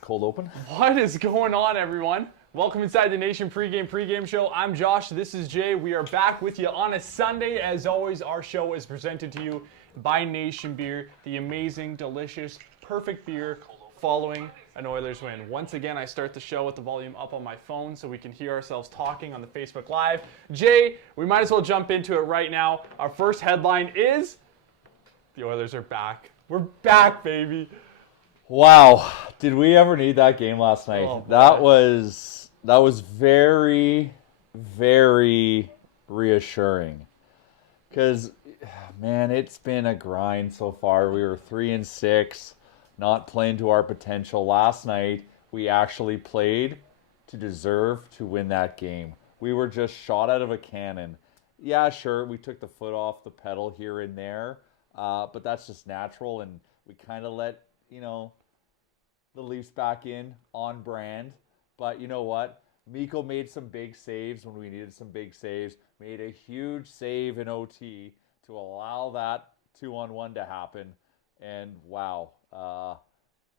Cold open. What is going on, everyone? Welcome inside the Nation pregame show. I'm Josh. This is Jay. We are back with you on a Sunday. As always, our show is presented to you by Nation Beer, the amazing, delicious, perfect beer following an Oilers win. Once again, I start the show with the volume up on my phone so we can hear ourselves talking on the Facebook Live. Jay, we might as well jump into it right now. Our first headline is the Oilers are back. We're back, baby. Wow, did we ever need that game last night? Oh, that was very, very reassuring. Because, man, it's been a grind so far. We were 3-6, not playing to our potential. Last night, we actually played to deserve to win that game. We were just shot out of a cannon. Yeah, sure, we took the foot off the pedal here and there, but that's just natural, and we kind of let, the Leafs back in on brand. But you know what? Mikko made some big saves when we needed some big saves. Made a huge save in OT to allow that 2-on-1 to happen. And wow,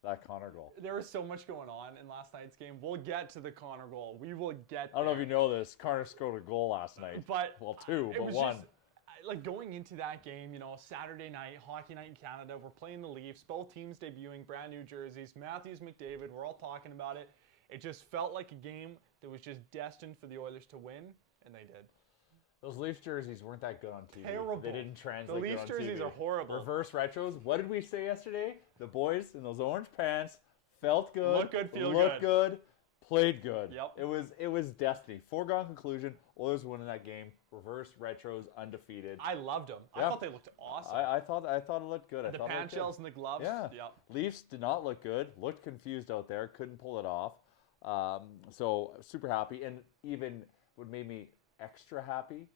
that Connor goal. There was so much going on in last night's game. We'll get to the Connor goal. We will get there. I don't know if you know this. Connor scored a goal last night. Two, but one. Like going into that game, Saturday night, hockey night in Canada, we're playing the Leafs, both teams debuting brand new jerseys, Matthews, McDavid, we're all talking about it. It just felt like a game that was just destined for the Oilers to win, and they did. Those Leafs jerseys weren't that good on TV. Terrible. They didn't translate. The Leafs jerseys are horrible. Reverse retros. What did we say yesterday? The boys in those orange pants felt good. Look good, feel looked good. Played good. Yep. It was destiny. Foregone conclusion. Oilers winning that game. Reverse retros, undefeated. I loved them. Yeah. I thought they looked awesome. I thought it looked good. The pan shells and the gloves. Yeah. Yep. Leafs did not look good. Looked confused out there. Couldn't pull it off. So super happy. And even what made me extra happy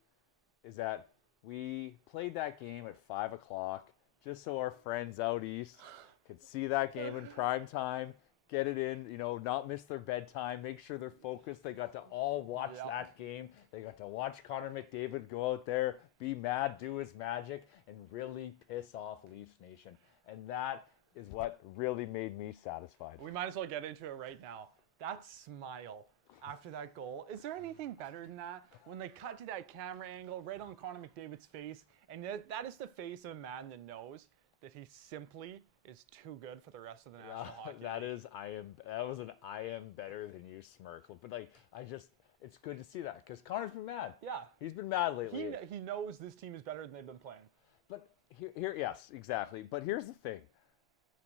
is that we played that game at 5 o'clock just so our friends out east could see that game in prime time. Get it in, not miss their bedtime, make sure they're focused. They got to all watch that game. They got to watch Connor McDavid go out there, be mad, do his magic, and really piss off Leafs Nation. And that is what really made me satisfied. We might as well get into it right now. That smile after that goal, is there anything better than that? When they cut to that camera angle right on Connor McDavid's face, and that is the face of a man that knows that he simply is too good for the rest of the National Hockey League. That was an I am better than you smirk. But it's good to see that because Connor's been mad. Yeah. He's been mad lately. He knows this team is better than they've been playing. But yes, exactly. But here's the thing.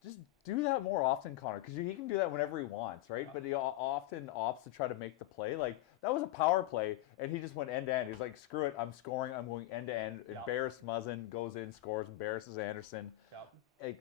Just do that more often, Connor, because he can do that whenever he wants, right? Yeah. But he often opts to try to make the play. Like, that was a power play, and he just went end-to-end. He's like, screw it, I'm scoring, I'm going end-to-end. Yep. Embarrass Muzzin, goes in, scores, embarrasses Anderson. Yep.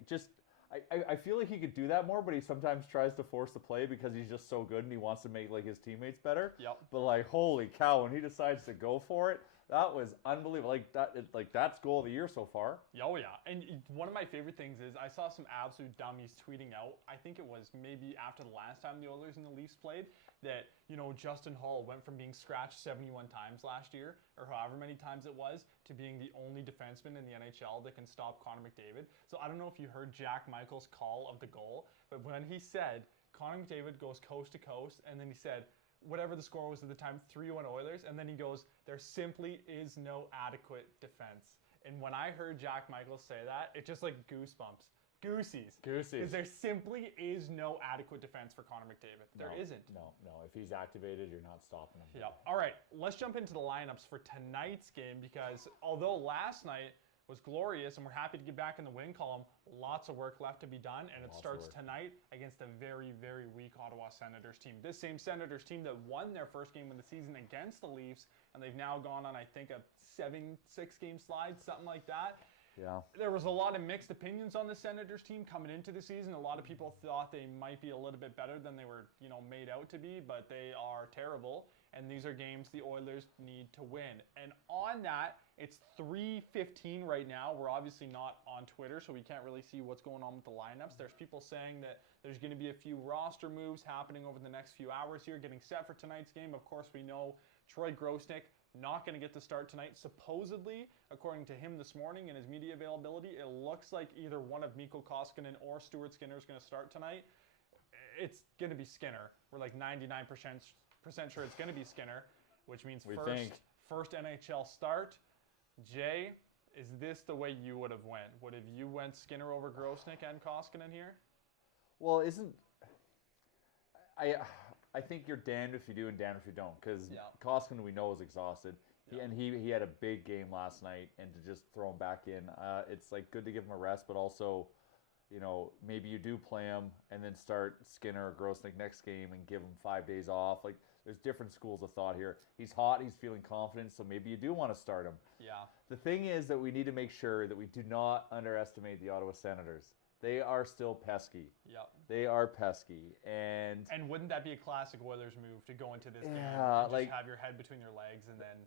I feel like he could do that more, but he sometimes tries to force the play because he's just so good and he wants to make his teammates better. Yep. But holy cow, when he decides to go for it, that was unbelievable. That's goal of the year so far. Oh, yeah. And one of my favorite things is I saw some absolute dummies tweeting out, I think it was maybe after the last time the Oilers and the Leafs played, that, Justin Hull went from being scratched 71 times last year, or however many times it was, to being the only defenseman in the NHL that can stop Connor McDavid. So I don't know if you heard Jack Michael's call of the goal, but when he said Connor McDavid goes coast to coast, and then he said, whatever the score was at the time, 3-1 Oilers, and then he goes, there simply is no adequate defense. And when I heard Jack Michaels say that, it just goosebumps. Goosies. Because there simply is no adequate defense for Connor McDavid. There isn't. No. If he's activated, you're not stopping him. Yeah. All right, let's jump into the lineups for tonight's game because although last night was glorious and we're happy to get back in the win column, lots of work left to be done, and it starts tonight against a very, very weak Ottawa Senators team. This same Senators team that won their first game of the season against the Leafs, and they've now gone on, I think, a 6-game slide, something like that. Yeah. There was a lot of mixed opinions on the Senators team coming into the season. A lot of people thought they might be a little bit better than they were, made out to be, but they are terrible. And these are games the Oilers need to win. And on that, it's 3:15 right now. We're obviously not on Twitter, so we can't really see what's going on with the lineups. There's people saying that there's going to be a few roster moves happening over the next few hours here, getting set for tonight's game. Of course, we know Troy Grosnick not going to get the start tonight. Supposedly, according to him this morning in his media availability, it looks like either one of Mikko Koskinen or Stuart Skinner is going to start tonight. it's going to be Skinner. We're like 99% sure it's going to be Skinner, which means first NHL start. Jay, is this the way you would have went? Would have you went Skinner over Grosnick and Koskinen here? Well, I think you're damned if you do and damned if you don't, because Koskinen we know is exhausted. And he had a big game last night, and to just throw him back in, it's like good to give him a rest, but also, maybe you do play him and then start Skinner or Grosnick next game and give him 5 days off. Like, there's different schools of thought here. He's hot, he's feeling confident, so maybe you do want to start him. Yeah. The thing is that we need to make sure that we do not underestimate the Ottawa Senators. They are still pesky. Yep. They are pesky, and wouldn't that be a classic Oilers move to go into this game and just have your head between your legs and then?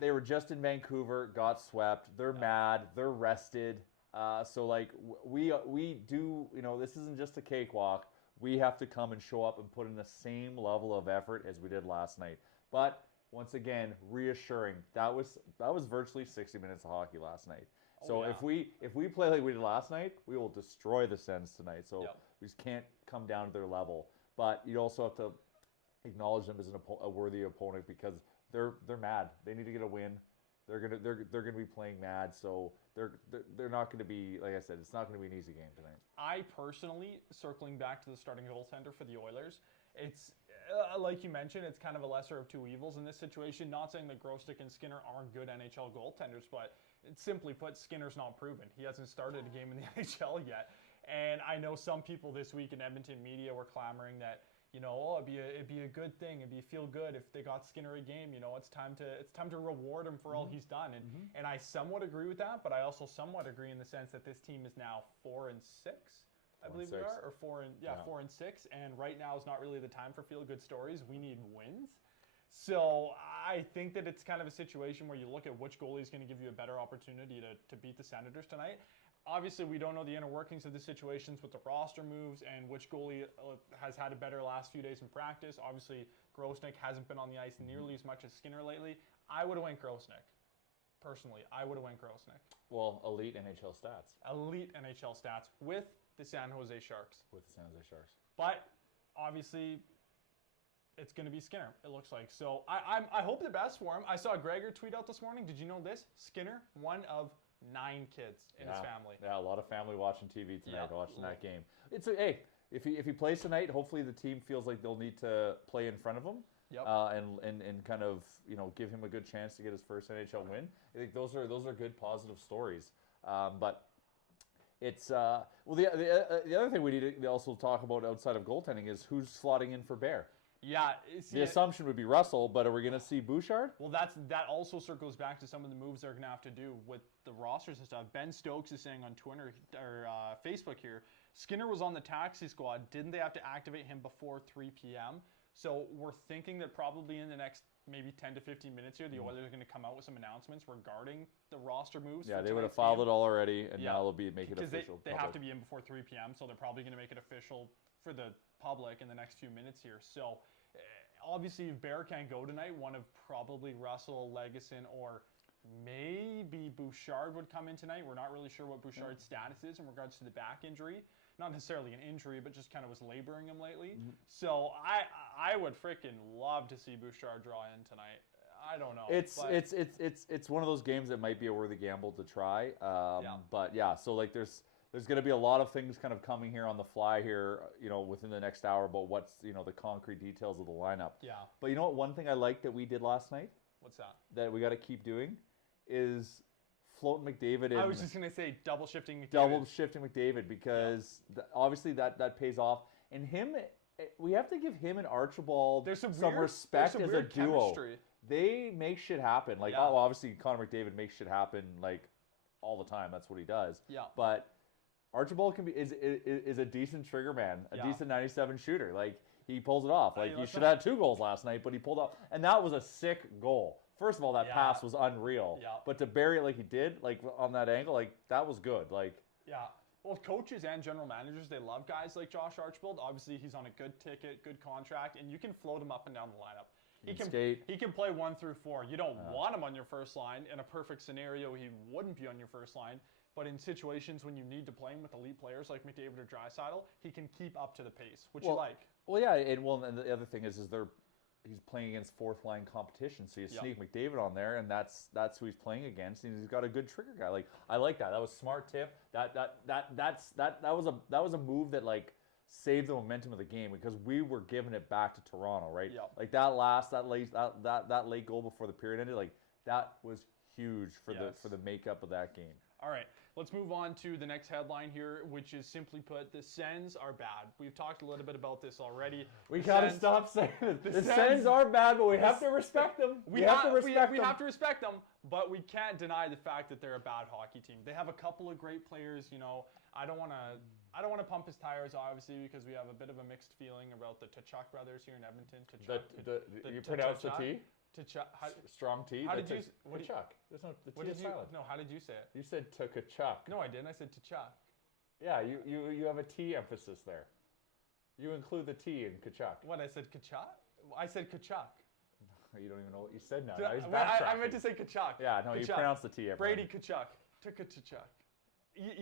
They were just in Vancouver, got swept. They're mad. They're rested. So like we do, this isn't just a cakewalk. We have to come and show up and put in the same level of effort as we did last night. But once again, reassuring. That was virtually 60 minutes of hockey last night. So if we play like we did last night, we will destroy the Sens tonight. So we just can't come down to their level. But you also have to acknowledge them as a worthy opponent, because they're mad. They need to get a win. They're gonna be playing mad. So they're not going to be, like I said, it's not going to be an easy game tonight. I personally, circling back to the starting goaltender for the Oilers, it's like you mentioned, it's kind of a lesser of two evils in this situation. Not saying that Grosnick and Skinner aren't good NHL goaltenders, but simply put, Skinner's not proven. He hasn't started a game in the NHL yet. And I know some people this week in Edmonton media were clamoring that, it'd be a good thing, it'd be feel good if they got Skinner a game. It's time to reward him for all he's done. And I somewhat agree with that, but I also somewhat agree in the sense that this team is now 4-6. I believe we are, or 4 and 6, and right now is not really the time for feel good stories. We need wins. So I think that it's kind of a situation where you look at which goalie is going to give you a better opportunity to beat the Senators tonight. Obviously, we don't know the inner workings of the situations with the roster moves and which goalie has had a better last few days in practice. Obviously, Grosnick hasn't been on the ice nearly as much as Skinner lately. I would have went Grosnick. Personally, I would have went Grosnick. Well, elite NHL stats. Elite NHL stats with the San Jose Sharks. But obviously, it's going to be Skinner, it looks like. So I hope the best for him. I saw Gregor tweet out this morning. Did you know this? Skinner, one of 9 kids in his family. Yeah, a lot of family watching TV tonight, watching that game. Hey, if he plays tonight, hopefully the team feels like they'll need to play in front of him. Yep. And kind of give him a good chance to get his first NHL win. I think those are good positive stories. But it's the other thing we need to also talk about outside of goaltending is who's slotting in for Bear. Yeah, the assumption would be Russell, but are we going to see Bouchard? Well, that also circles back to some of the moves they're going to have to do with the rosters and stuff. Ben Stokes is saying on Twitter or Facebook here, Skinner was on the taxi squad. Didn't they have to activate him before 3 p.m.? So we're thinking that probably in the next maybe 10 to 15 minutes here, the Oilers are going to come out with some announcements regarding the roster moves. Yeah, they would have filed it all already, and now they'll make it official. They have to be in before 3 p.m., so they're probably going to make it official for the public in the next few minutes here. So obviously, if Bear can't go tonight, one of probably Russell, Legason, or maybe Bouchard would come in tonight. We're not really sure what Bouchard's status is in regards to the back injury. Not necessarily an injury, but just kind of was laboring him lately. So I would freaking love to see Bouchard draw in tonight. I don't know. It's one of those games that might be a worthy gamble to try. But yeah, so like there's going to be a lot of things kind of coming here on the fly here, within the next hour about what's, the concrete details of the lineup. Yeah. But you know what? One thing I liked that we did last night. What's that? That we got to keep doing is floating McDavid in. I was just going to say double shifting McDavid. Double shifting McDavid because obviously that pays off. And we have to give him and Archibald some respect as a duo. Chemistry. They make shit happen. Like, obviously Connor McDavid makes shit happen like all the time. That's what he does. Yeah. But Archibald is a decent trigger man, a decent 97 shooter. Like, he pulls it off. Like, he should have had 2 goals last night, but he pulled off. And that was a sick goal. First of all, that pass was unreal. Yeah. But to bury it like he did, like on that angle, like that was good. Like, yeah. Well, coaches and general managers, they love guys like Josh Archibald. Obviously, he's on a good ticket, good contract, and you can float him up and down the lineup. He can play 1 through 4. You don't want him on your first line. In a perfect scenario, he wouldn't be on your first line. but in situations when you need to play him with elite players like McDavid or Draisaitl, he can keep up to the pace, which you like. Well, yeah, and the other thing is he's playing against fourth line competition, so you sneak McDavid on there, and that's who he's playing against, and he's got a good trigger guy. Like, I like that. That was a smart tip. That was a move that like saved the momentum of the game because we were giving it back to Toronto, right? Yep. Like that late goal before the period ended, like that was huge for the makeup of that game. All right, let's move on to the next headline here, which is simply put, the Sens are bad. We've talked a little bit about this already. We gotta stop saying it. The Sens are bad, but we have to respect them. We have to respect them, but we can't deny the fact that they're a bad hockey team. They have a couple of great players. You know, I don't want to pump his tires, obviously, because we have a bit of a mixed feeling about the Tkachuk brothers here in Edmonton. You pronounce the T? Strong T. How did you? Tkachuk. There's no the T is silent. No, how did you say it? You said Tkachuk. No, I didn't. I said Tkachuk. Yeah, you have a T emphasis there. You include the T in Tkachuk. What, I said Tkachuk? I said Tkachuk. You don't even know what you said now. I meant to say Tkachuk. Yeah, no, Tkachuk. You pronounce the T. Everyone. Brady Tkachuk. Tkachuk.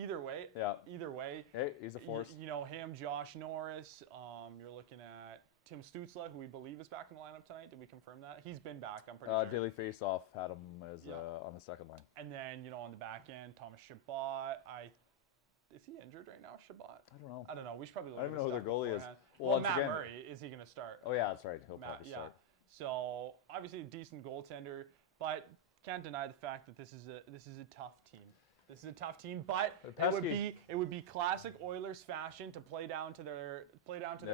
Either way. Yeah. Either way. Hey, he's a force. You know him, Josh Norris. You're looking at Tim Stützle, who we believe is back in the lineup tonight. Did we confirm that? He's been back, I'm pretty sure. Daily Faceoff had him as on the second line. And then, you know, on the back end, Thomas Chabot. Is he injured right now, Chabot? I don't know. We should probably look I don't even know who their goalie is. Well, Matt Murray, is he going to start? Oh, yeah, that's right. He'll probably start. So, obviously a decent goaltender, but can't deny the fact that this is a tough team. This is a tough team, but it would be classic Oilers fashion to play down to their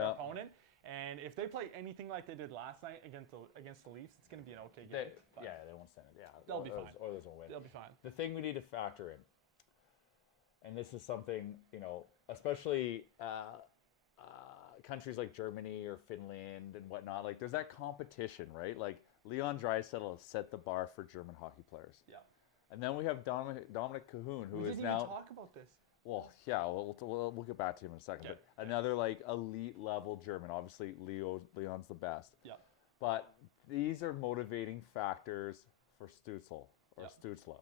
opponent. And if they play anything like they did last night against the Leafs, it's going to be an okay game. They won't stand it. Yeah, they'll be fine. Oilers will win. They'll be fine. The thing we need to factor in, and this is something, you know, especially countries like Germany or Finland and whatnot, like there's that competition, right? Like Leon Draisaitl has set the bar for German hockey players. Yeah. And then we have Dominic Cahoon, who is now. We didn't even talk about this. Well, yeah, we'll get back to him in a second. Okay. But another like elite level German. Obviously, Leon's the best. Yeah. But these are motivating factors for Stützle or Stützle.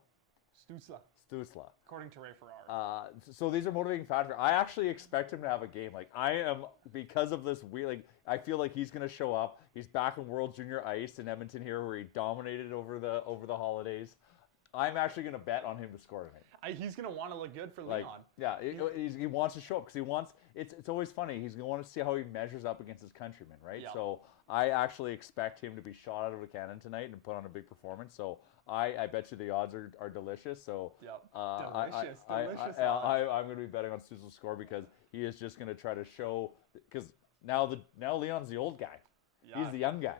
Stützle. According to Ray Ferraro. So these are motivating factors. I actually expect him to have a game. Like I am, because of this weird. Like I feel like he's going to show up. He's back in World Junior Ice in Edmonton here, where he dominated over the holidays. I'm actually going to bet on him to score tonight. He's going to want to look good for Leon. Yeah, he wants to show up because he wants. It's always funny. He's going to want to see how he measures up against his countrymen, right? Yeah. So I actually expect him to be shot out of a cannon tonight and put on a big performance. So I bet you the odds are delicious. So delicious. I'm going to be betting on Stützle's score because he is just going to try to show because now Leon's the old guy. Yeah. He's the young guy.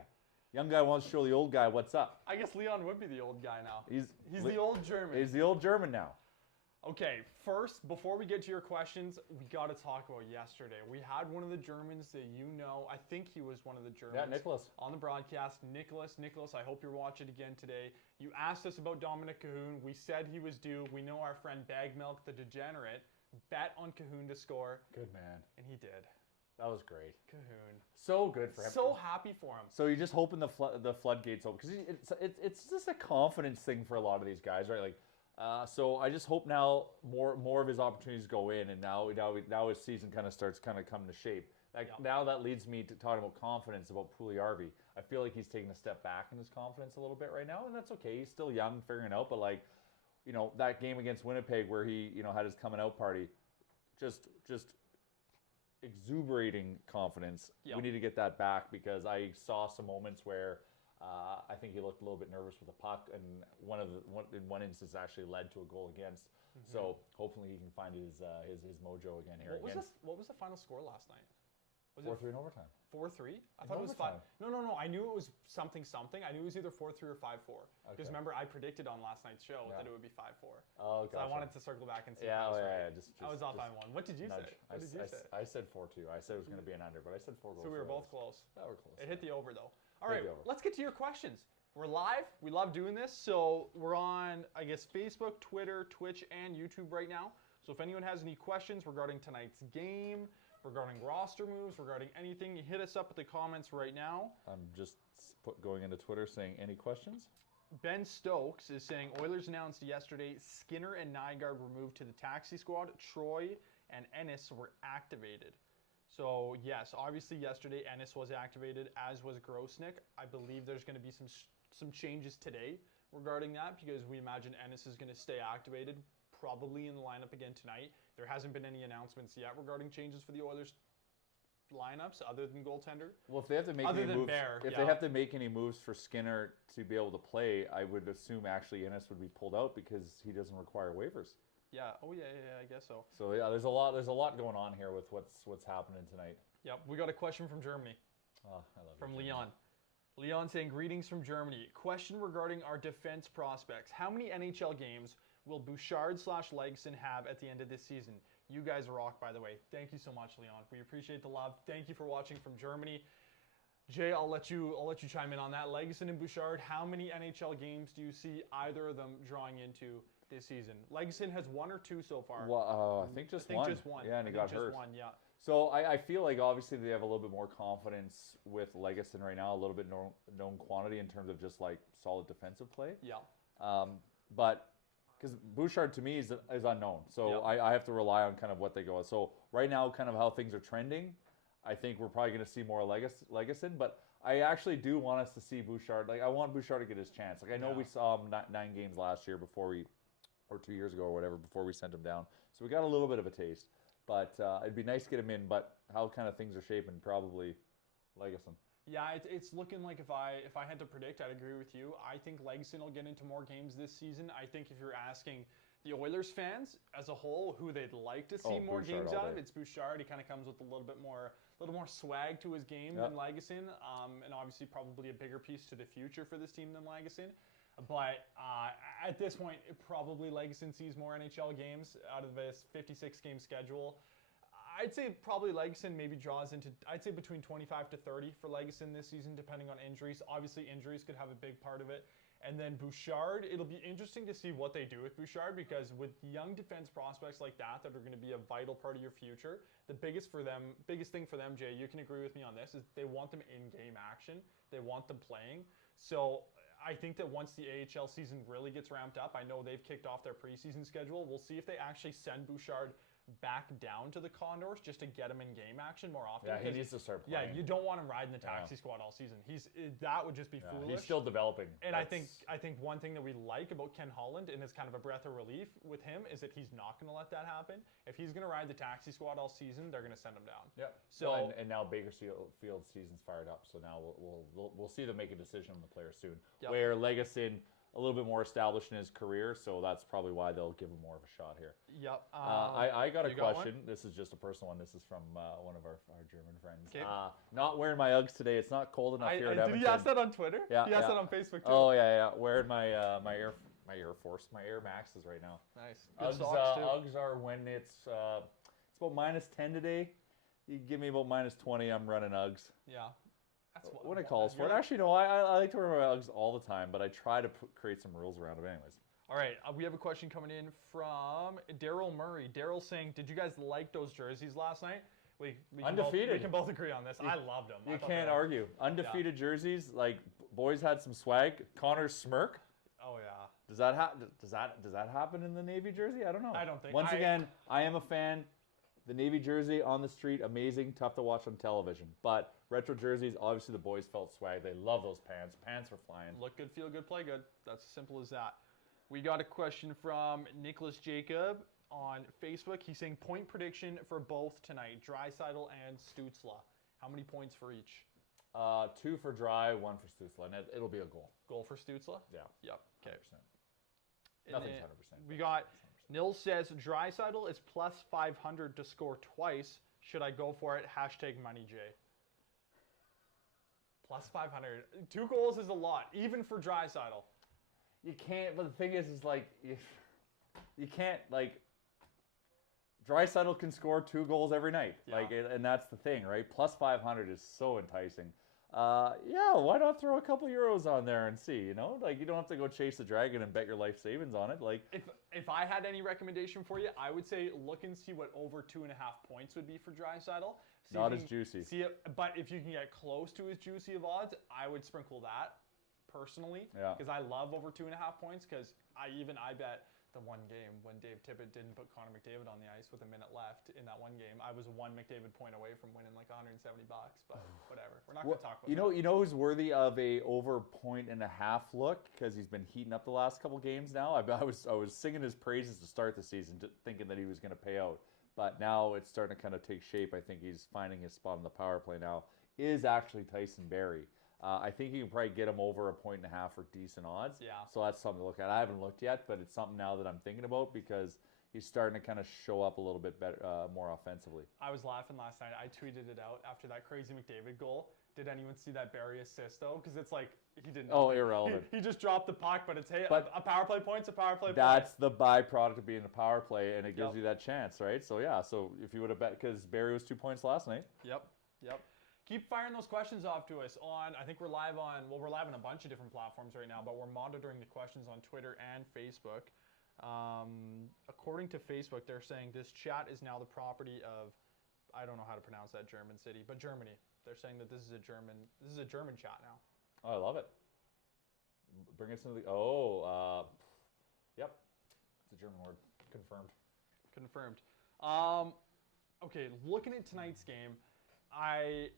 Young guy wants to show the old guy what's up. I guess Leon would be the old guy now. He's the old German. He's the old German now. Okay, first, before we get to your questions, we got to talk about yesterday. We had one of the Germans that you know. I think he was one of the Germans. Yeah, Nicholas. On the broadcast. Nicholas, I hope you're watching again today. You asked us about Dominic Cahoon. We said he was due. We know our friend Bagmilk, the degenerate, bet on Cahoon to score. Good man. And he did. That was great. Cahoon. So good for him. So happy for him. So you're just hoping the floodgates open because it's just a confidence thing for a lot of these guys, right? Like, so I just hope now more of his opportunities go in, and now his season kind of starts coming to shape. Like now that leads me to talking about confidence about Puljujärvi. I feel like he's taking a step back in his confidence a little bit right now, and that's okay. He's still young, figuring it out, but like, you know, that game against Winnipeg where he had his coming out party, just exuberating confidence. Yep. We need to get that back because I saw some moments where I think he looked a little bit nervous with the puck, and in one instance actually led to a goal against. Mm-hmm. So hopefully he can find his mojo again here. What was the final score last night? Was 4-3 in overtime. 4-3? I thought it was 5. No. I knew it was something. I knew it was either 4-3 or 5-4. Because remember, I predicted on last night's show that it would be 5-4. Oh, gotcha. So I wanted to circle back and see if I was right. Just I was off by 1. What did you say? I said 4-2. I said it was going to be an under, but I said 4 goals. So we were both close. Yeah, we're close. It hit the over, though. All right, let's get to your questions. We're live. We love doing this. So we're on, I guess, Facebook, Twitter, Twitch, and YouTube right now. So if anyone has any questions regarding tonight's game, regarding roster moves, regarding anything, hit us up with the comments right now. I'm just going into Twitter saying, any questions? Ben Stokes is saying Oilers announced yesterday Skinner and Nygaard were moved to the taxi squad. Troy and Ennis were activated. So yes, obviously yesterday Ennis was activated, as was Grosnick. I believe there's going to be some changes today regarding that because we imagine Ennis is going to stay activated, probably in the lineup again tonight. There hasn't been any announcements yet regarding changes for the Oilers lineups other than goaltender. Well, if they have to make Other any than moves, Bear, if yeah. they have to make any moves for Skinner to be able to play, I would assume actually Ennis would be pulled out because he doesn't require waivers. Yeah. Oh yeah. I guess so. So yeah, there's a lot going on here with what's happening tonight. Yep. We got a question from Germany. Oh, I love From you, Leon. Leon saying, greetings from Germany. Question regarding our defense prospects. How many NHL games will Bouchard/Legson have at the end of this season? You guys rock, by the way. Thank you so much, Leon. We appreciate the love. Thank you for watching from Germany. Jay, I'll let you chime in on that. Legson and Bouchard, how many NHL games do you see either of them drawing into this season? Legson has 1 or 2 so far. Well, I think just one. Just one. Yeah, and he got hurt. Just one, yeah. So I feel like obviously they have a little bit more confidence with Legason right now, a little bit known quantity in terms of just like solid defensive play. Yeah. But because Bouchard to me is unknown, so Yep. I have to rely on kind of what they go. So right now, kind of how things are trending, I think we're probably going to see more Legason. But I actually do want us to see Bouchard. Like I want Bouchard to get his chance. Like I know we saw him 9 games last year or 2 years ago or whatever before we sent him down. So we got a little bit of a taste. But it'd be nice to get him in. But how kind of things are shaping, probably Legason. Yeah, it's looking like if I had to predict, I'd agree with you. I think Legson will get into more games this season. I think if you're asking the Oilers fans as a whole who they'd like to see more Bouchard games all out of, day. it's Bouchard. He kind of comes with a little more swag to his game than Legason, and obviously probably a bigger piece to the future for this team than Legason. But at this point, probably Legason sees more NHL games out of this 56-game schedule. I'd say probably Legason maybe draws into, I'd say between 25 to 30 for Legason this season, depending on injuries. Obviously, injuries could have a big part of it. And then Bouchard, it'll be interesting to see what they do with Bouchard because with young defense prospects like that are going to be a vital part of your future, the biggest thing for them, Jay, you can agree with me on this, is they want them in game action. They want them playing. So I think that once the AHL season really gets ramped up, I know they've kicked off their preseason schedule. We'll see if they actually send Bouchard back down to the Condors just to get him in game action more often. Yeah, he needs to start playing. Yeah, you don't want him riding the taxi squad all season. That would just be foolish. He's still developing. And I think one thing that we like about Ken Holland, and it's kind of a breath of relief with him, is that he's not going to let that happen. If he's going to ride the taxi squad all season, they're going to send him down. Yeah. So and now Bakersfield season's fired up, so now we'll see them make a decision on the player soon. Yep. Where Legason a little bit more established in his career, so that's probably why they'll give him more of a shot here. Yep. I got a question. One? This is just a personal one. This is from one of our German friends. Okay. Not wearing my Uggs today. It's not cold enough here at Edmonton. Did he ask that on Twitter? Yeah. He asked that on Facebook too. Oh yeah. Wearing my Air Force, my Air Maxes right now. Nice. Good socks too. Uggs are when it's about -10 today. You give me about -20, I'm running Uggs. Yeah. That's what it calls for it. Actually, no, I like to wear my Uggs all the time, but I try to create some rules around it anyways. All right, we have a question coming in from Daryl Murray. Daryl saying, did you guys like those jerseys last night? We Undefeated. We can both agree on this. I loved them. You can't argue. Undefeated jerseys, like boys had some swag. Connor's smirk. Oh yeah. Does that happen in the Navy jersey? I don't know. I don't think. Once again, I am a fan. The Navy jersey on the street, amazing, tough to watch on television. But retro jerseys, obviously the boys felt swag. They love those pants. Pants were flying. Look good, feel good, play good. That's as simple as that. We got a question from Nicholas Jacob on Facebook. He's saying point prediction for both tonight, Draisaitl and Stützle. How many points for each? 2 for Dry, 1 for Stützle, and it'll be a goal. Goal for Stützle? Yeah. Yep. Okay. 100%. Nothing's 100%. We got Nils says Draisaitl is plus 500 to score twice. Should I go for it? #MoneyJ. Plus 500. 2 goals is a lot, even for Draisaitl. You can't, but the thing is like, you can't, like, Draisaitl can score 2 goals every night. Yeah. Like, and that's the thing, right? Plus 500 is so enticing. Yeah, why not throw a couple euros on there and see, you know? Like, you don't have to go chase the dragon and bet your life savings on it. Like, if I had any recommendation for you, I would say look and see what over 2.5 points would be for Draisaitl. Not as juicy. See it, but if you can get close to as juicy of odds, I would sprinkle that personally, Yeah. because I love over 2.5 points. Because I bet the one game when Dave Tippett didn't put Connor McDavid on the ice with a minute left in that one game, I was one McDavid point away from winning like $170. But whatever, we're not going to talk about that. You know who's worthy of a over 1.5 look because he's been heating up the last couple games now. I was singing his praises to start the season, thinking that he was going to pay out, but now it's starting to kind of take shape. I think he's finding his spot on the power play now. Is actually Tyson Barrie. I think you can probably get him over 1.5 for decent odds. Yeah. So that's something to look at. I haven't looked yet, but it's something now that I'm thinking about because he's starting to kind of show up a little bit better, more offensively. I was laughing last night. I tweeted it out after that crazy McDavid goal. Did anyone see that Barrie assist though? Because it's like he didn't. Oh, irrelevant. He just dropped the puck, but it's a power play point's a power play. That's the byproduct of being a power play, and it gives Yep. you that chance, right? So yeah. So if you would have bet, because Barrie was 2 points last night. Yep. Keep firing those questions off to us on, I think we're live on a bunch of different platforms right now, but we're monitoring the questions on Twitter and Facebook. According to Facebook, they're saying this chat is now the property of, I don't know how to pronounce that German city, but Germany. They're saying that this is a German chat now. Oh, I love it. Bring us into the. Yep. It's a German word. Confirmed. Okay, looking at tonight's game, I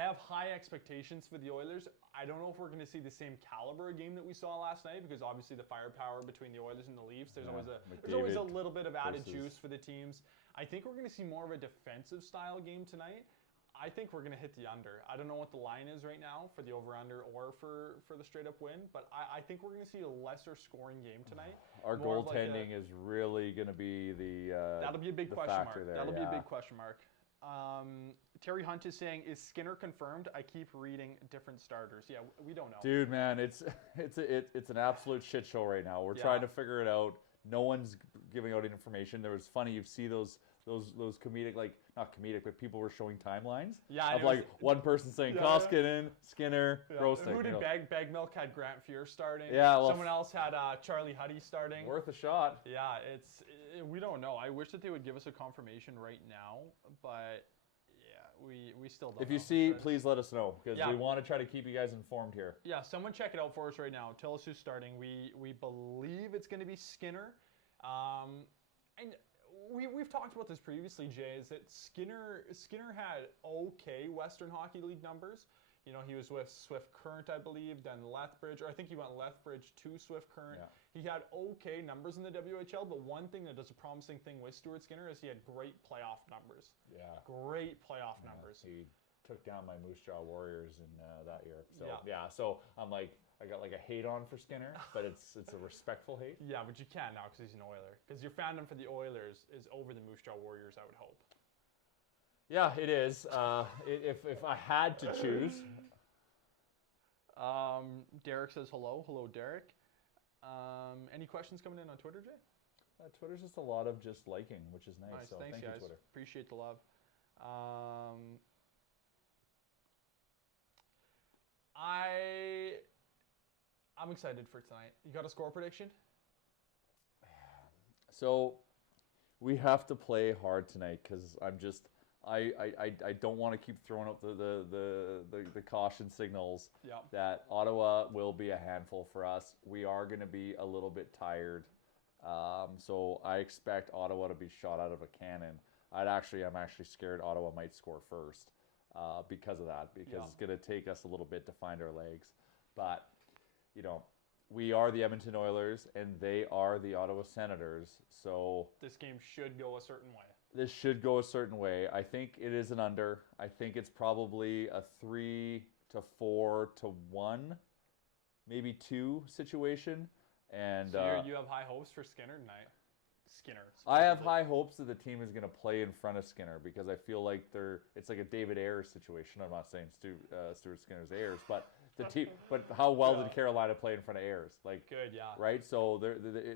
have high expectations for the Oilers. I don't know if we're going to see the same caliber of game that we saw last night because obviously the firepower between the Oilers and the Leafs, there's always a little bit of added juice for the teams. I think we're going to see more of a defensive style game tonight. I think we're going to hit the under. I don't know what the line is right now for the over-under or for the straight-up win, but I think we're going to see a lesser scoring game tonight. Our goaltending is really going to be the that'll be a big question mark. That'll be a big question mark. Terry Hunt is saying, is Skinner confirmed? I keep reading different starters. Yeah, we don't know. Dude, man, it's an absolute shit show right now. We're trying to figure it out. No one's giving out information. There was funny, you see those comedic, like not comedic, but people were showing timelines of like one person saying Koskinen, Skinner, Grostek. Who did Bag Milk had Grant Fuhr starting? Yeah, well, someone else had Charlie Huddy starting. Worth a shot. Yeah, we don't know. I wish that they would give us a confirmation right now, but yeah, we still don't know. If you see, please let us know because we want to try to keep you guys informed here. Yeah, someone check it out for us right now. Tell us who's starting. We believe it's going to be Skinner, and we've talked about this previously, Jay. Is that Skinner had okay Western Hockey League numbers. You know, he was with Swift Current, I believe, then Lethbridge, or I think he went Lethbridge to Swift Current. Yeah. He had okay numbers in the WHL, but one thing that is a promising thing with Stuart Skinner is he had great playoff numbers. Yeah. Great playoff numbers. He took down my Moose Jaw Warriors in that year. So, so I'm like, I got like a hate on for Skinner, but it's a respectful hate. Yeah, but you can't now because he's an Oiler. Because your fandom for the Oilers is over the Moose Jaw Warriors, I would hope. Yeah, it is. If I had to choose. Derek says hello. Hello, Derek. Any questions coming in on Twitter, Jay? Twitter's just a lot of just liking, which is nice. So Thanks, thank guys. you, Twitter. Appreciate the love. I'm excited for tonight. You got a score prediction? So we have to play hard tonight because I don't want to keep throwing out the caution signals that Ottawa will be a handful for us. We are going to be a little bit tired. So I expect Ottawa to be shot out of a cannon. I'm actually scared Ottawa might score first because of that, because it's going to take us a little bit to find our legs. But, you know, we are the Edmonton Oilers and they are the Ottawa Senators. So this game should go a certain way. This should go a certain way. I think it is an under. I think it's probably a 3 to 4 to 1, maybe 2 situation. And so you have high hopes for Skinner tonight. Skinner. I have high hopes that the team is going to play in front of Skinner because I feel like it's like a David Ayers situation. I'm not saying Stuart Skinner's Ayers, but the team. But how well did Carolina play in front of Ayers? Like good, yeah. Right. So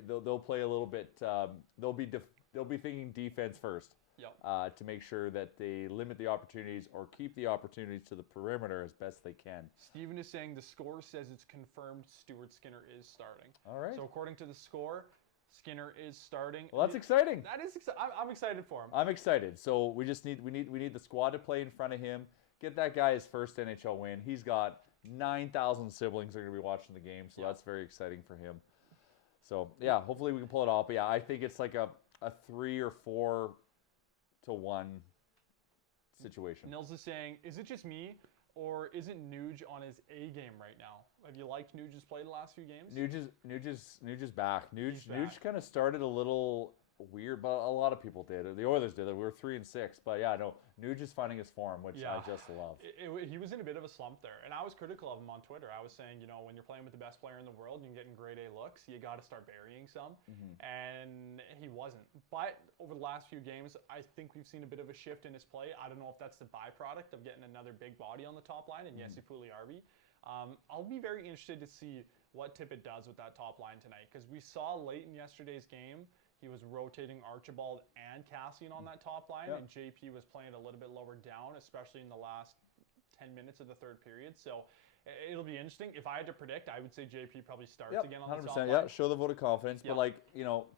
they'll play a little bit. They'll be thinking defense first. Yep. To make sure that they limit the opportunities or keep the opportunities to the perimeter as best they can. Steven is saying the score says it's confirmed Stuart Skinner is starting. All right. So according to the score, Skinner is starting. Well, that's exciting. That is exciting. I'm excited for him. I'm excited. So we need the squad to play in front of him. Get that guy his first NHL win. He's got 9,000 siblings are going to be watching the game, so Yeah. that's very exciting for him. So yeah, hopefully we can pull it off. But yeah, I think it's like a 3 or 4-1 situation. Nils is saying, is it just me, or isn't Nuge on his A game right now? Have you liked Nuge's play the last few games? Nuge is back. Nuge back. kind of started a little weird, but a lot of people did. The Oilers did it. We were 3-6, but yeah, no, Nuge is finding his form, which I just love. He was in a bit of a slump there, and I was critical of him on Twitter. I was saying, when you're playing with the best player in the world and you're getting grade A looks, you got to start burying some, and he wasn't. But over the last few games, I think we've seen a bit of a shift in his play. I don't know if that's the byproduct of getting another big body on the top line, and Jesse Puljujärvi. I'll be very interested to see what Tippett does with that top line tonight, because we saw late in yesterday's game, he was rotating Archibald and Cassian on that top line, and JP was playing a little bit lower down, especially in the last 10 minutes of the third period. So it'll be interesting. If I had to predict, I would say JP probably starts again on the top line. Yeah, show the vote of confidence. But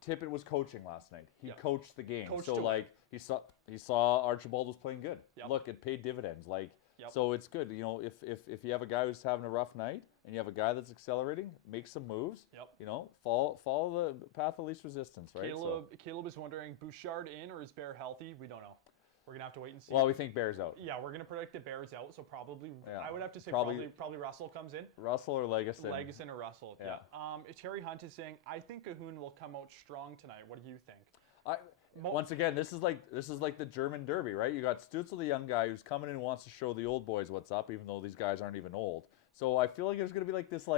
Tippett was coaching last night. He coached the game. He saw Archibald was playing good. Look, it paid dividends. So it's good. If you have a guy who's having a rough night and you have a guy that's accelerating, make some moves. Follow the path of least resistance, right? Caleb is wondering, Bouchard in or is Bear healthy? We don't know. We're going to have to wait and see. Well, we think Bear's out. Yeah, we're going to predict that Bear's out, so probably, I would have to say probably Russell comes in. Russell or Legason. Legason or Russell, Terry Hunt is saying, I think Cahoon will come out strong tonight. What do you think? Once again, this is like the German derby, right? You got Stützle, the young guy, who's coming in and wants to show the old boys what's up, even though these guys aren't even old. So I feel like there's going to be like this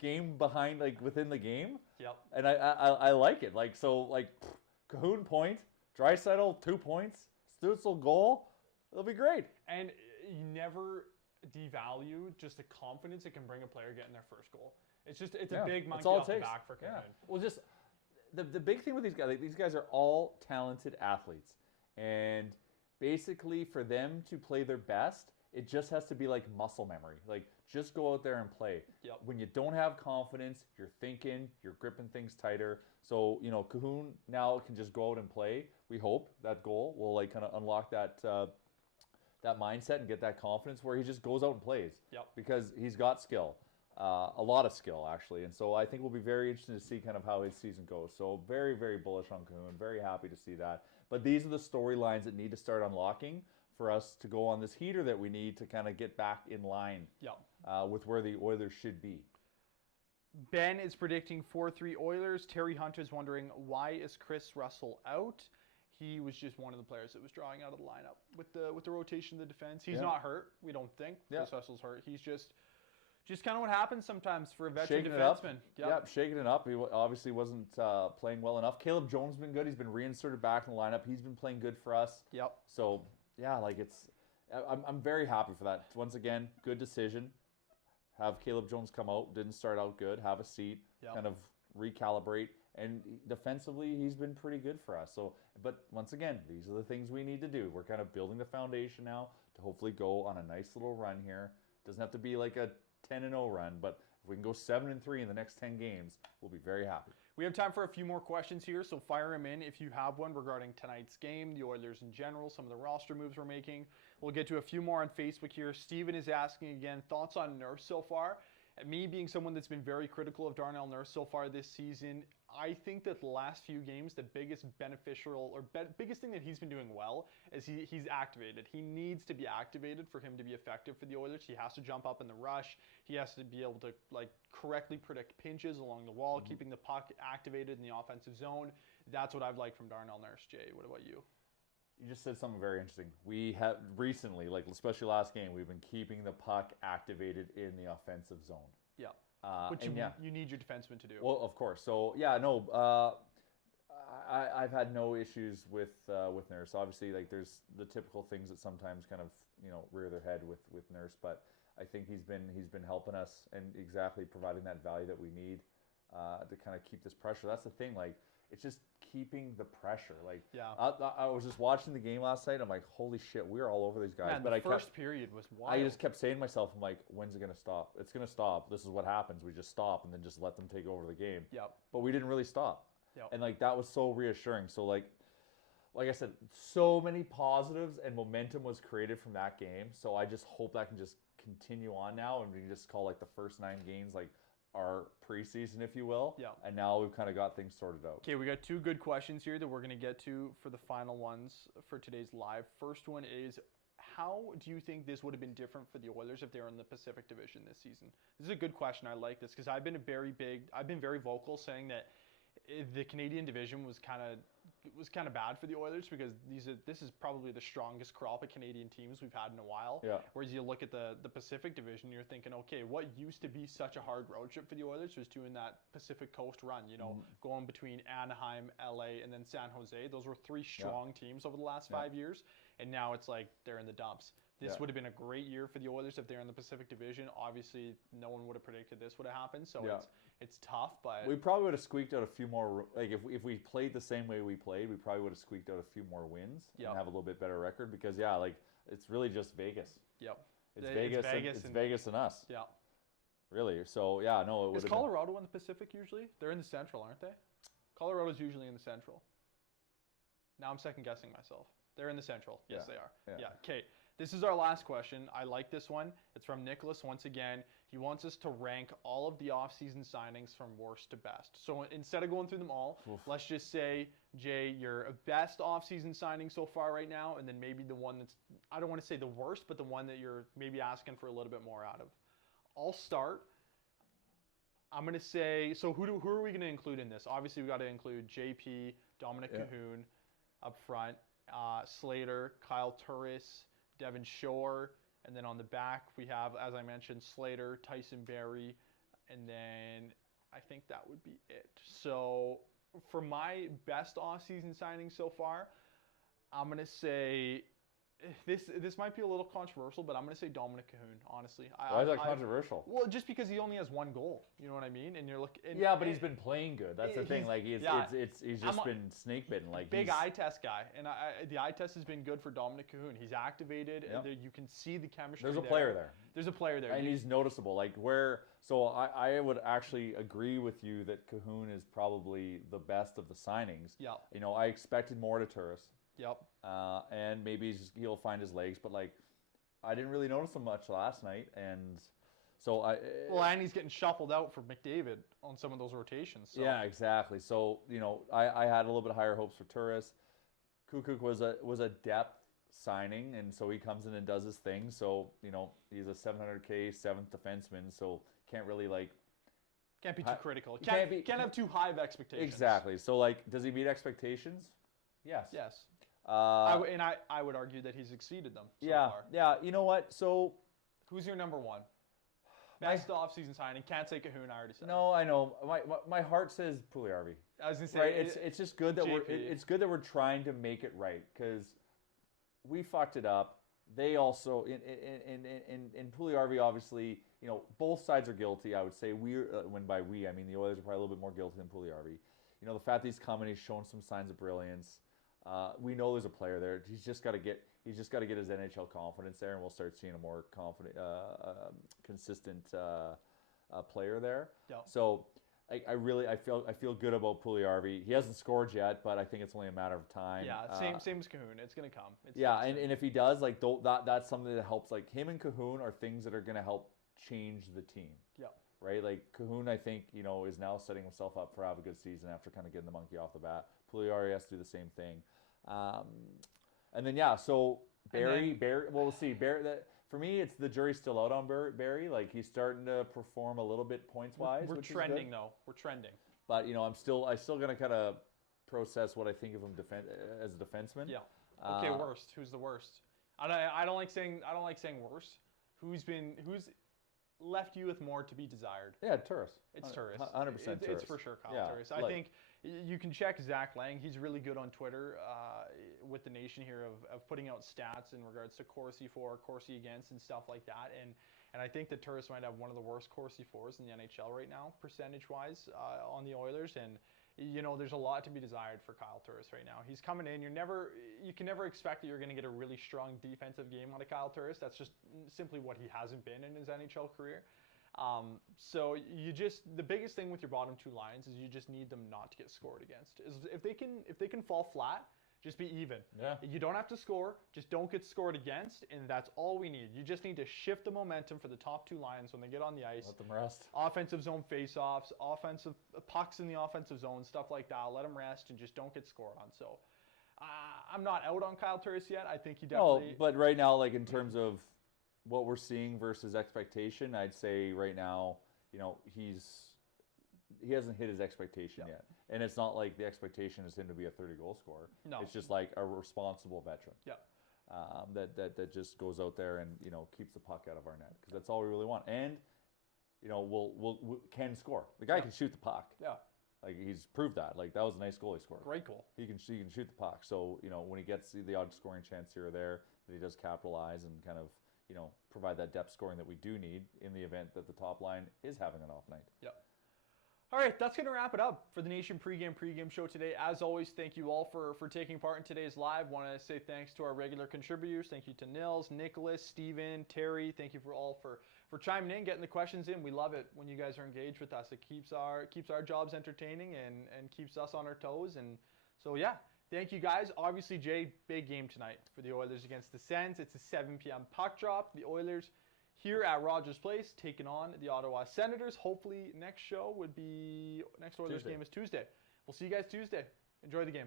game behind, within the game. Yep. And I like it. Cahoon point, Draisaitl 2 points, Stützle goal. It'll be great. And you never devalue just the confidence it can bring a player getting their first goal. It's a big monkey off the back for Cahoon. Well, just the big thing with these guys are all talented athletes. And basically for them to play their best, it just has to be like muscle memory. Just go out there and play. Yep. When you don't have confidence, you're thinking, you're gripping things tighter. So, Cahoon now can just go out and play. We hope that goal will kind of unlock that mindset and get that confidence where he just goes out and plays. Yep. Because he's got skill. A lot of skill, actually. And so I think we'll be very interested to see kind of how his season goes. So very, very bullish on Cahoon. Very happy to see that. But these are the storylines that need to start unlocking for us to go on this heater that we need to kind of get back in line with where the Oilers should be. Ben is predicting 4-3 Oilers. Terry Hunt is wondering, why is Chris Russell out? He was just one of the players that was drawing out of the lineup with the rotation of the defense. He's not hurt, we don't think. Chris Russell's hurt. He's just kind of what happens sometimes for a veteran defenseman. Shaking it up. He obviously wasn't playing well enough. Caleb Jones has been good. He's been reinserted back in the lineup. He's been playing good for us. Yep. So, I'm very happy for that. Once again, good decision. Have Caleb Jones come out. Didn't start out good. Have a seat. Kind of recalibrate. And defensively, he's been pretty good for us. So, but once again, these are the things we need to do. We're kind of building the foundation now to hopefully go on a nice little run here. Doesn't have to be like a 10-0 run, but if we can go 7-3 in the next 10 games, we'll be very happy. We have time for a few more questions here, so fire them in if you have one regarding tonight's game, the Oilers in general, some of the roster moves we're making. We'll get to a few more on Facebook here. Steven is asking again, thoughts on Nurse so far? Me being someone that's been very critical of Darnell Nurse so far this season, I think that the last few games, the biggest biggest thing that he's been doing well is he's activated. He needs to be activated for him to be effective for the Oilers. He has to jump up in the rush. He has to be able to correctly predict pinches along the wall, keeping the puck activated in the offensive zone. That's what I've liked from Darnell Nurse. Jay, what about you? You just said something very interesting. We have recently, especially last game, we've been keeping the puck activated in the offensive zone. Yeah. Which you need your defenseman to do. Well, of course. So, I've had no issues with Nurse. Obviously, there's the typical things that sometimes kind of, rear their head with Nurse, but I think he's been helping us and exactly providing that value that we need to kind of keep this pressure. That's the thing, it's just keeping the pressure. I was just watching the game last night. I'm like, holy shit, we're all over these guys. Man, but the first period was wild. I just kept saying to myself, I'm like, when's it going to stop? It's going to stop. This is what happens. We just stop and then just let them take over the game. Yep. But we didn't really stop. Yep. And that was so reassuring. So like I said, so many positives and momentum was created from that game. So I just hope that can just continue on now, and we can just call like the first 9 games like our preseason, if you will. Yeah. And now we've kind of got things sorted out. Okay, we got 2 good questions here that we're going to get to for the final ones for today's live. First one is, how do you think this would have been different for the Oilers if they were in the Pacific Division this season? This is a good question. I like this because I've been very vocal saying that the Canadian division was kind of bad for the Oilers because this is probably the strongest crop of Canadian teams we've had in a while. Yeah. Whereas you look at the Pacific Division, you're thinking, okay, what used to be such a hard road trip for the Oilers was doing that Pacific Coast run, going between Anaheim, LA, and then San Jose. Those were 3 strong teams over the last 5 years, and now it's like they're in the dumps. This would have been a great year for the Oilers if they're in the Pacific Division. Obviously, no one would have predicted this would have happened, so it's tough. But we probably would have squeaked out a few more. Like if we played the same way we played, we probably would have squeaked out a few more wins and have a little bit better record. Because like it's really just Vegas. Yep. It's Vegas and us. Yeah. Really. So no. It would Is Colorado in the Pacific usually? They're in the Central, aren't they? Colorado's usually in the Central. Now I'm second guessing myself. They're in the Central. Yes, they are. Yeah. Okay. This is our last question. I like this one. It's from Nicholas once again. He wants us to rank all of the offseason signings from worst to best. So instead of going through them all, let's just say, Jay, your best offseason signing so far right now, and then maybe the one that's, I don't want to say the worst, but the one that you're maybe asking for a little bit more out of. I'll start. I'm going to say, so who are we going to include in this? Obviously, we got to include JP, Dominic Cahoon up front, Slater, Kyle Turris, Devin Shore, and then on the back we have, as I mentioned, Slater, Tyson Barrie, and then I think that would be it. So for my best offseason signing so far, I'm going to say, this might be a little controversial, but I'm going to say Dominic Cahoon, honestly. Why is that controversial? Well, just because he only has 1 goal. You know what I mean? And you're looking. But he's been playing good. That's the thing. Like he's just been snake bitten. Like big eye test guy, and the eye test has been good for Dominic Cahoon. He's activated. And you can see the chemistry. There's a player there. There's a player there, and he's noticeable. Like so I would actually agree with you that Cahoon is probably the best of the signings. Yeah. I expected more to Turris. Yep. And maybe he'll find his legs, but like, I didn't really notice him much last night, and so and he's getting shuffled out for McDavid on some of those rotations. So. Yeah, exactly. So I had a little bit higher hopes for Turris. Kukuk was a depth signing, and so he comes in and does his thing. So he's a $700K 7th defenseman, so can't really can't be too critical. Can't have too high of expectations. Exactly. So does he meet expectations? Yes. Yes. I would argue that he's exceeded them so far. Yeah. You know what? So who's your number one? Best offseason signing. Can't say Cahoon. I already said. No, I know. My heart says Puljujarvi. I was gonna say. Right. It's just good that JP. it's good that we're trying to make it right, because we fucked it up. They also in Puljujarvi, obviously, both sides are guilty. I would say when by we I mean the Oilers are probably a little bit more guilty than Puljujarvi. The fact that he's coming, he's shown some signs of brilliance. We know there's a player there. He's just got to get his NHL confidence there, and we'll start seeing a more confident, consistent player there. Yeah. So I feel good about Puljujarvi. He hasn't scored yet, but I think it's only a matter of time. Yeah, same as Cahoon. It's gonna come. And if he does, that's something that helps. Like him and Cahoon are things that are gonna help change the team. Yeah. Right, like Cahoon, I think is now setting himself up for have a good season after kind of getting the monkey off the bat. Puljujarvi has to do the same thing, and then so Barrie. Well, we'll see. Barrie. For me, it's the jury's still out on Barrie. Like he's starting to perform a little bit points wise. We're trending though. We're trending. But I'm still gonna kind of process what I think of him as a defenseman. Yeah. Okay. Worst. Who's the worst? I don't like saying worst. Who's left you with more to be desired? Yeah, Turris. It's Turris. 100% Turris. It's for sure Kyle Turris. I think you can check Zach Lang. He's really good on Twitter with the nation here of putting out stats in regards to Corsi for, Corsi against, and stuff like that. And I think that Turris might have one of the worst Corsi fours in the NHL right now, percentage-wise, on the Oilers. And there's a lot to be desired for Kyle Turris right now. He's coming in. You can never expect that you're going to get a really strong defensive game out of Kyle Turris. That's just simply what he hasn't been in his NHL career. So the biggest thing with your bottom 2 lines is you just need them not to get scored against. If they can fall flat, Just be even. Yeah. You don't have to score. Just don't get scored against, and that's all we need. You just need to shift the momentum for the top two lines when they get on the ice. Let them rest. Offensive zone faceoffs, offensive pucks in the offensive zone, stuff like that. Let them rest and just don't get scored on. So I'm not out on Kyle Turris yet. I think he definitely. No, but right now, like in terms of what we're seeing versus expectation, I'd say right now, he hasn't hit his expectation yet. And it's not like the expectation is him to be a 30-goal scorer. No. It's just like a responsible veteran. Yeah. That just goes out there and keeps the puck out of our net, because that's all we really want. And we can score. The guy can shoot the puck. Yeah. Like, he's proved that. Like, that was a nice goal he scored. Great goal. He can shoot the puck. So when he gets the odd scoring chance here or there, that he does capitalize and kind of provide that depth scoring that we do need in the event that the top line is having an off night. Yep. All right, that's going to wrap it up for the Nation pregame show today. As always, thank you all for taking part in today's live. Want to say thanks to our regular contributors. Thank you to Nils, Nicholas, Steven, Terry. Thank you for chiming in, getting the questions in. We love it when you guys are engaged with us. It keeps our jobs entertaining and keeps us on our toes. And so, yeah, thank you guys. Obviously, Jay, big game tonight for the Oilers against the Sens. It's a 7 p.m. puck drop. The Oilers here at Rogers Place, taking on the Ottawa Senators. Hopefully, next Oilers Tuesday. game is Tuesday. We'll see you guys Tuesday. Enjoy the game.